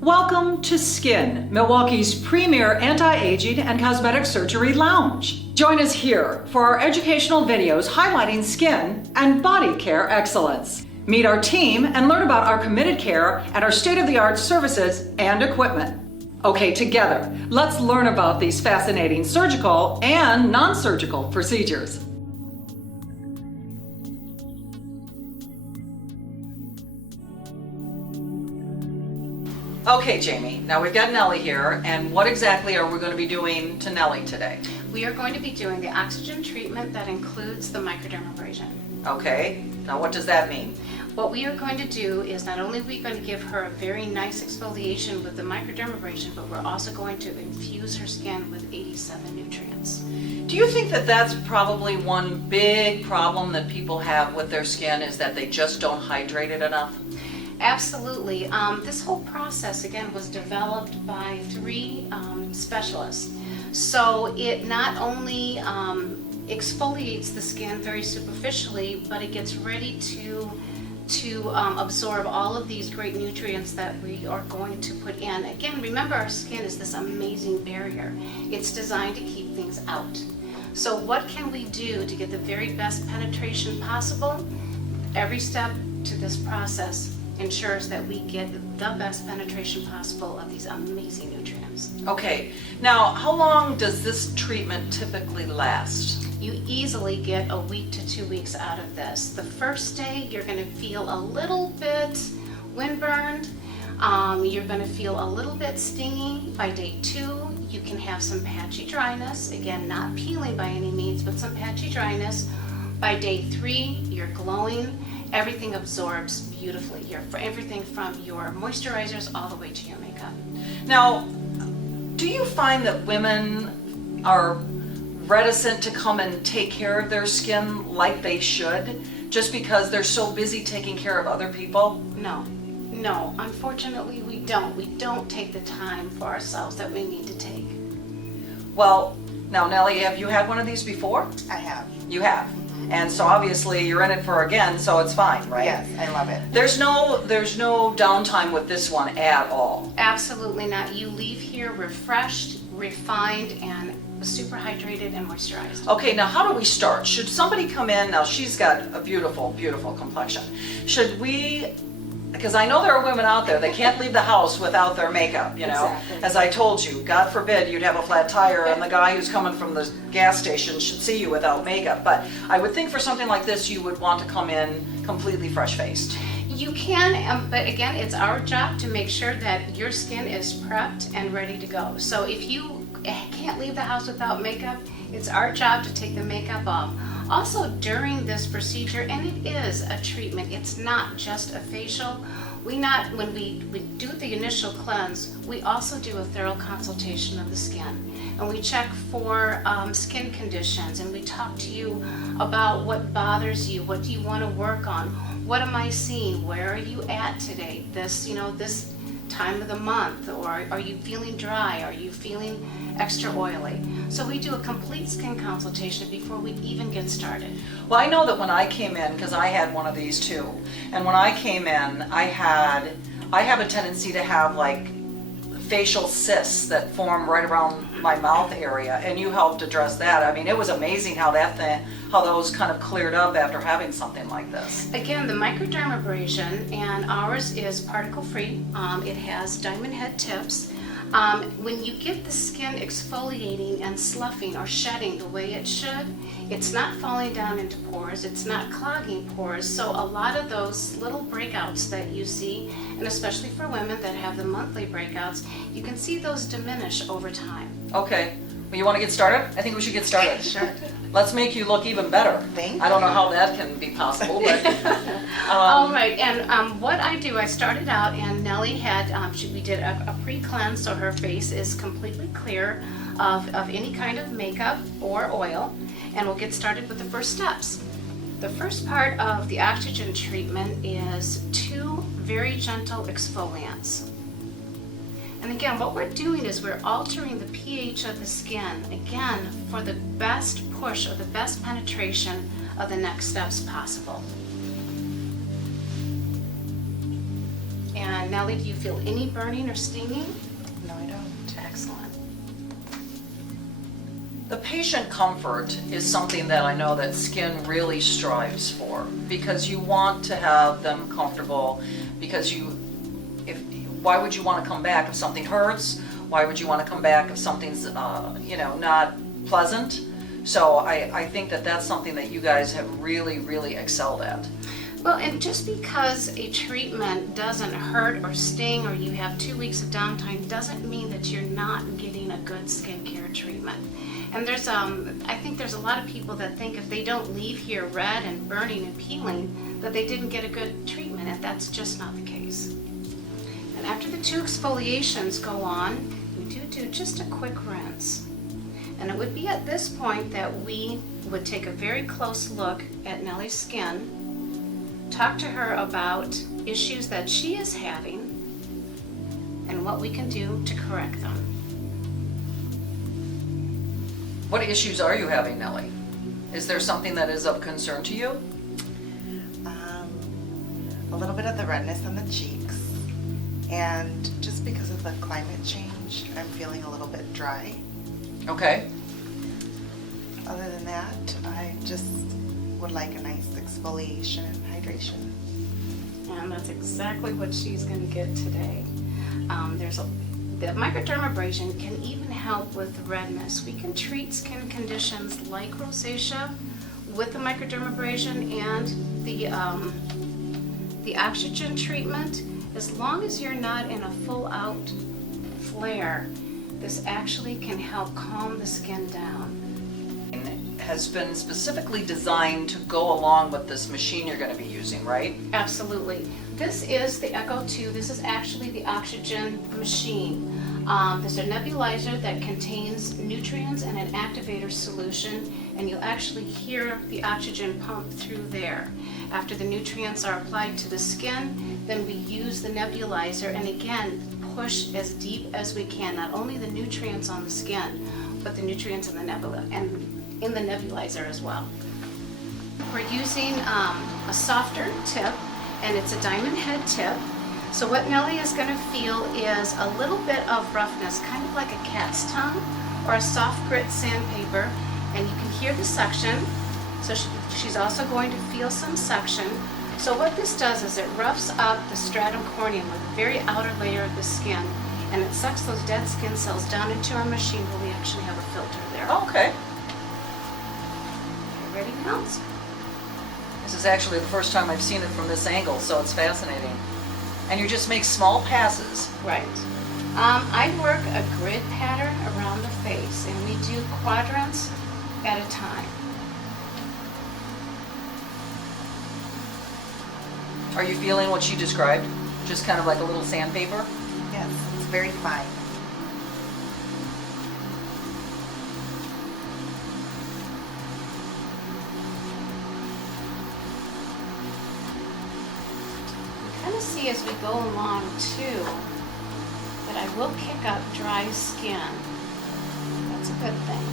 Welcome to Skiin, Milwaukee's premier anti-aging and cosmetic surgery lounge. Join us here for our educational videos highlighting skin and body care excellence. Meet our team and learn about our committed care and our state-of-the-art services and equipment. Okay, together, let's learn about these fascinating surgical and non-surgical procedures. Okay, Jamie, now we've got Nellie here, and what exactly are we going to be doing to Nellie today? We are going to be doing the oxygen treatment that includes the microderm abrasion. Okay, now what does that mean? What we are going to do is not only are we going to give her a very nice exfoliation with the microderm abrasion, but we're also going to infuse her skin with 87 nutrients. Do you think that that's probably one big problem that people have with their skin, is that they just don't hydrate it enough? Absolutely. This whole process, again, was developed by 3 specialists. So it not only exfoliates the skin very superficially, but it gets ready to absorb all of these great nutrients that we are going to put in. Again, remember, our skin is this amazing barrier. It's designed to keep things out. So what can we do to get the very best penetration possible? Every step to this process ensures that we get the best penetration possible of these amazing nutrients. Okay, now how long does this treatment typically last? You easily get a week to 2 weeks out of this. The first day, you're going to feel a little bit windburned. You're going to feel a little bit stingy. By day 2, you can have some patchy dryness. Again, not peeling by any means, but some patchy dryness. By day 3, you're glowing. Everything absorbs beautifully. Everything from your moisturizers all the way to your makeup. Now, do you find that women are reticent to come and take care of their skin like they should, just because they're so busy taking care of other people? No, unfortunately we don't. We don't take the time for ourselves that we need to take. Well, now Nellie, have you had one of these before? I have. You have. And so obviously you're in it for again, so it's fine, right? Yes, I love it. There's no downtime with this one at all. Absolutely not. You leave here refreshed, refined, and super hydrated and moisturized. Okay, now how do we start? Should somebody come in, now she's got a beautiful, beautiful complexion. Should we, because I know there are women out there that can't leave the house without their makeup, you know? Exactly. As I told you, God forbid you'd have a flat tire and the guy who's coming from the gas station should see you without makeup. But I would think for something like this, you would want to come in completely fresh-faced. You can, but again, it's our job to make sure that your skin is prepped and ready to go. So if you can't leave the house without makeup, it's our job to take the makeup off. Also, during this procedure, and it is a treatment, it's not just a facial. When we do the initial cleanse, we also do a thorough consultation of the skin. And we check for skin conditions, and we talk to you about what bothers you, what do you want to work on, what am I seeing, where are you at today, this time of the month, or are you feeling dry, are you feeling extra oily? So we do a complete skin consultation before we even get started. Well, I know that when I came in, because I had one of these too, and when I came in, I have a tendency to have like facial cysts that form right around my mouth area, and you helped address that. I mean, it was amazing how those kind of cleared up after having something like this. Again, the microderm abrasion, and ours is particle free. It has diamond head tips. When you get the skin exfoliating and sloughing or shedding the way it should, it's not falling down into pores, it's not clogging pores, so a lot of those little breakouts that you see, and especially for women that have the monthly breakouts, you can see those diminish over time. Okay, well, you want to get started? I think we should get started. Sure. Let's make you look even better. Thank I don't know you. how that can be possible, but All right, and what I do, I started out, and Nellie had, we did a pre-cleanse, so her face is completely clear of any kind of makeup or oil, and we'll get started with the first steps. The first part of the oxygen treatment is 2 very gentle exfoliants. And again, what we're doing is we're altering the pH of the skin, again, for the best push or the best penetration of the next steps possible. And And Nellie, do you feel any burning or stinging? No, I don't. Excellent. The patient comfort is something that I know that Skiin really strives for, because you want to have them comfortable, because why would you want to come back if something hurts? Why would you want to come back if something's not pleasant? So I think that that's something that you guys have really, really excelled at. Well, and just because a treatment doesn't hurt or sting, or you have 2 weeks of downtime, doesn't mean that you're not getting a good skincare treatment. And I think there's a lot of people that think if they don't leave here red and burning and peeling, that they didn't get a good treatment, and that's just not the case. And after the 2 exfoliations go on, we do just a quick rinse. And it would be at this point that we would take a very close look at Nellie's skin, talk to her about issues that she is having, and what we can do to correct them. What issues are you having, Nellie? Is there something that is of concern to you? A little bit of the redness on the cheeks, and just because of the climate change, I'm feeling a little bit dry. Okay. Other than that, I just would like a nice exfoliation and hydration. And that's exactly what she's going to get today. The microderm abrasion can even help with redness. We can treat skin conditions like rosacea with the microderm abrasion and the oxygen treatment. As long as you're not in a full-out flare, this actually can help calm the skin down. Has been specifically designed to go along with this machine you're going to be using, right? Absolutely. This is the Echo 2. This is actually the oxygen machine. There's a nebulizer that contains nutrients and an activator solution, and you'll actually hear the oxygen pump through there. After the nutrients are applied to the skin, then we use the nebulizer and again push as deep as we can, not only the nutrients on the skin, but the nutrients in the nebulizer as well. We're using a softer tip, and it's a diamond head tip. So what Nellie is going to feel is a little bit of roughness, kind of like a cat's tongue or a soft grit sandpaper, and you can hear the suction. So she's also going to feel some suction. So what this does is it roughs up the stratum corneum, or the very outer layer of the skin, and it sucks those dead skin cells down into our machine where we actually have a filter there. Okay. Ready now? This is actually the first time I've seen it from this angle, so it's fascinating. And you just make small passes. Right. I work a grid pattern around the face, and we do quadrants at a time. Are you feeling what she described? Just kind of like a little sandpaper? Yes, it's very fine. Kind of see as we go along too that I will kick up dry skin. That's a good thing.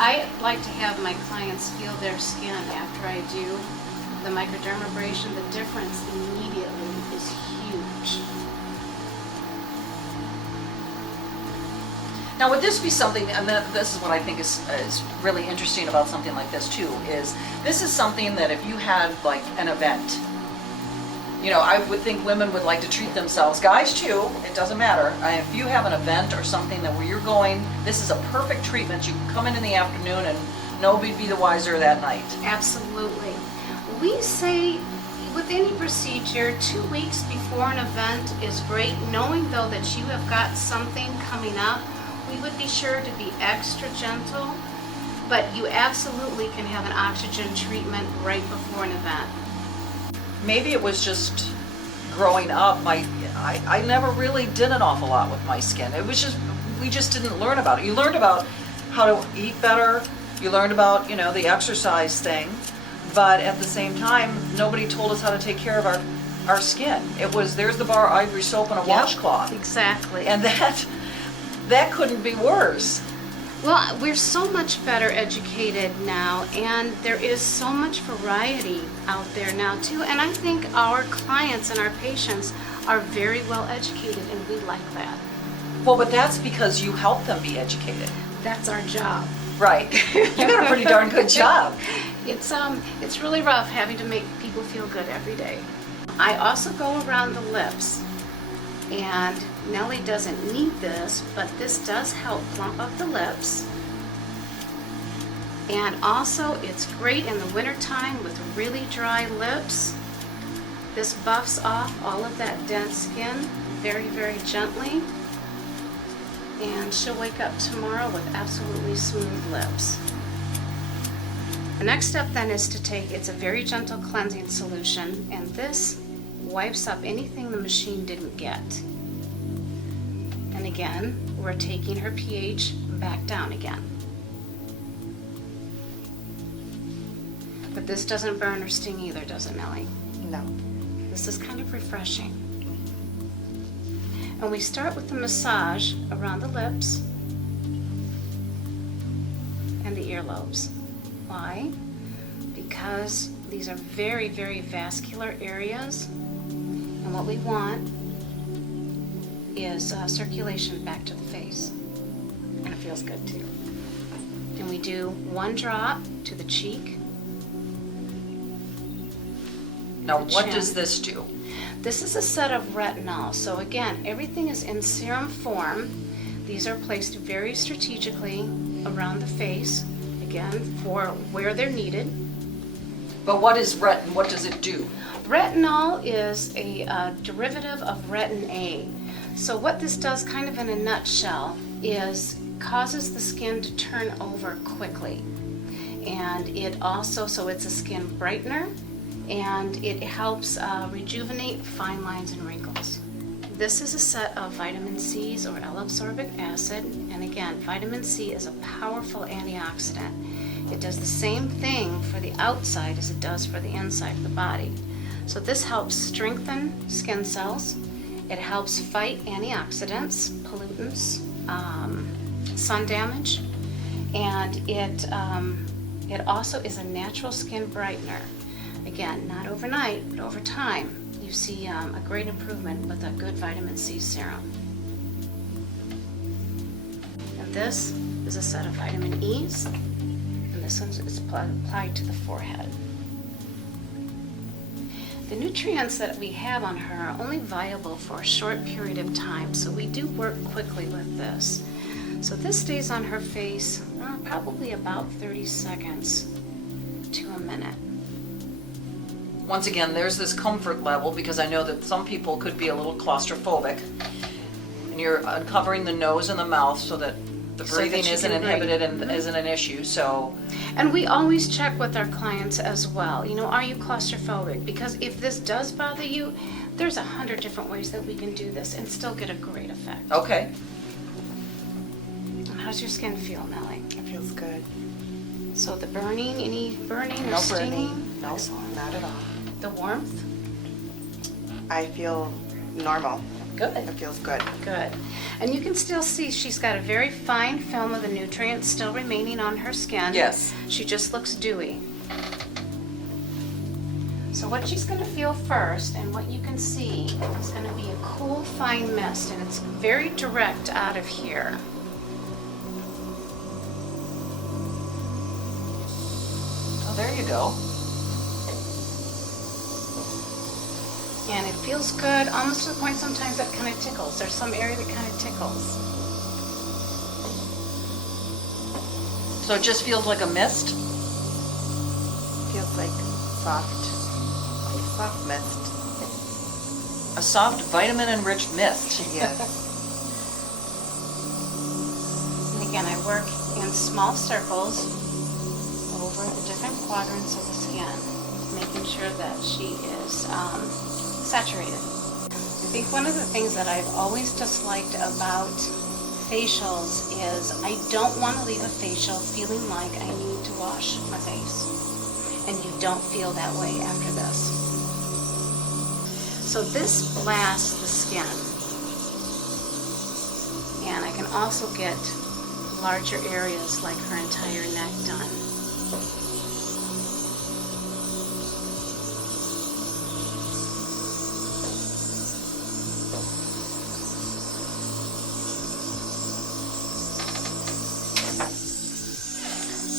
I like to have my clients feel their skin after I do the microdermabrasion. The difference immediately is huge. Now, would this be something, and this is what I think is really interesting about something like this too, is this is something that if you had like an event, you know, I would think women would like to treat themselves, guys too, it doesn't matter. If you have an event or something that where you're going, this is a perfect treatment. You can come in the afternoon and nobody'd be the wiser that night. Absolutely. We say with any procedure, 2 weeks before an event is great, knowing though that you have got something coming up. We would be sure to be extra gentle, but you absolutely can have an oxygen treatment right before an event. Maybe it was just growing up, I never really did an awful lot with my skin. It was just, we just didn't learn about it. You learned about how to eat better, you learned about, you know, the exercise thing, but at the same time, nobody told us how to take care of our skin. It was, there's the bar ivory soap and a washcloth. Exactly. And that couldn't be worse. Well, we're so much better educated now, and there is so much variety out there now too. And I think our clients and our patients are very well educated, and we like that. Well, but that's because you help them be educated. That's our job. Right. You got a pretty darn good job. It's really rough having to make people feel good every day. I also go around the lips, and Nellie doesn't need this, but this does help plump up the lips. And also, it's great in the wintertime with really dry lips. This buffs off all of that dense skin very, very gently. And she'll wake up tomorrow with absolutely smooth lips. The next step then is to take, it's a very gentle cleansing solution, and this wipes up anything the machine didn't get. And again, we're taking her pH back down again. But this doesn't burn or sting either, does it, Nellie? No. This is kind of refreshing. And we start with the massage around the lips and the earlobes. Why? Because these are very, very vascular areas, and what we want is circulation back to the face. And it feels good too. And we do one drop to the cheek. Now, the what chin. does this do? This is a set of retinol. So again, everything is in serum form. These are placed very strategically around the face, again, for where they're needed. But what is retin? What does it do? Retinol is a derivative of retin A. So what this does, kind of in a nutshell, is causes the skin to turn over quickly. And it also, so it's a skin brightener, and it helps rejuvenate fine lines and wrinkles. This is a set of vitamin C's or L-ascorbic acid, and again, vitamin C is a powerful antioxidant. It does the same thing for the outside as it does for the inside of the body. So this helps strengthen skin cells. It helps fight antioxidants, pollutants, sun damage, and it also is a natural skin brightener. Again, not overnight, but over time, you see a great improvement with a good vitamin C serum. And this is a set of vitamin E's, and this one is applied to the forehead. The nutrients that we have on her are only viable for a short period of time, so we do work quickly with this. So this stays on her face probably about 30 seconds to a minute. Once again, there's this comfort level, because I know that some people could be a little claustrophobic. And you're uncovering the nose and the mouth so that the breathing isn't inhibited and isn't an issue. So, and we always check with our clients as well. You know, are you claustrophobic? Because if this does bother you, there's 100 different ways that we can do this and still get a great effect. okay. And how's your skin feel, Nellie? It feels good. So the burning, any burning or No stinging? burning. No, not at all. The warmth? I feel normal. Good. It feels good. Good. And you can still see she's got a very fine film of the nutrients still remaining on her skin. Yes. She just looks dewy. So what she's going to feel first, and what you can see, is going to be a cool, fine mist, and it's very direct out of here. Oh, there you go. And it feels good, almost to the point sometimes that kind of tickles. There's some area that kind of tickles. So it just feels like a mist? Feels like soft mist. A soft, vitamin-enriched mist. Yes. And again, I work in small circles over the different quadrants of the skin, making sure that she is saturated. I think one of the things that I've always disliked about facials is I don't want to leave a facial feeling like I need to wash my face. And you don't feel that way after this. So this blasts the skin. And I can also get larger areas like her entire neck done.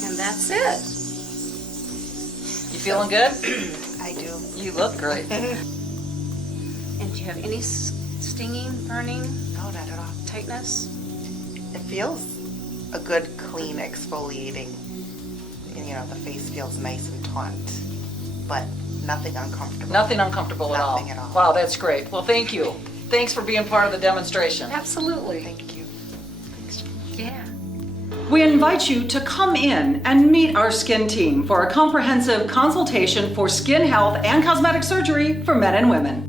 And that's it. You feeling good? I do. You look great. And do you have any stinging, burning, No, not at all. tightness? It feels a good, clean exfoliating. And, you know, the face feels nice and taut, but nothing uncomfortable. Nothing uncomfortable at all. Nothing at all. Wow, that's great. Well, thank you. Thanks for being part of the demonstration. Absolutely. Thank you. Yeah. We invite you to come in and meet our Skiin team for a comprehensive consultation for skin health and cosmetic surgery for men and women.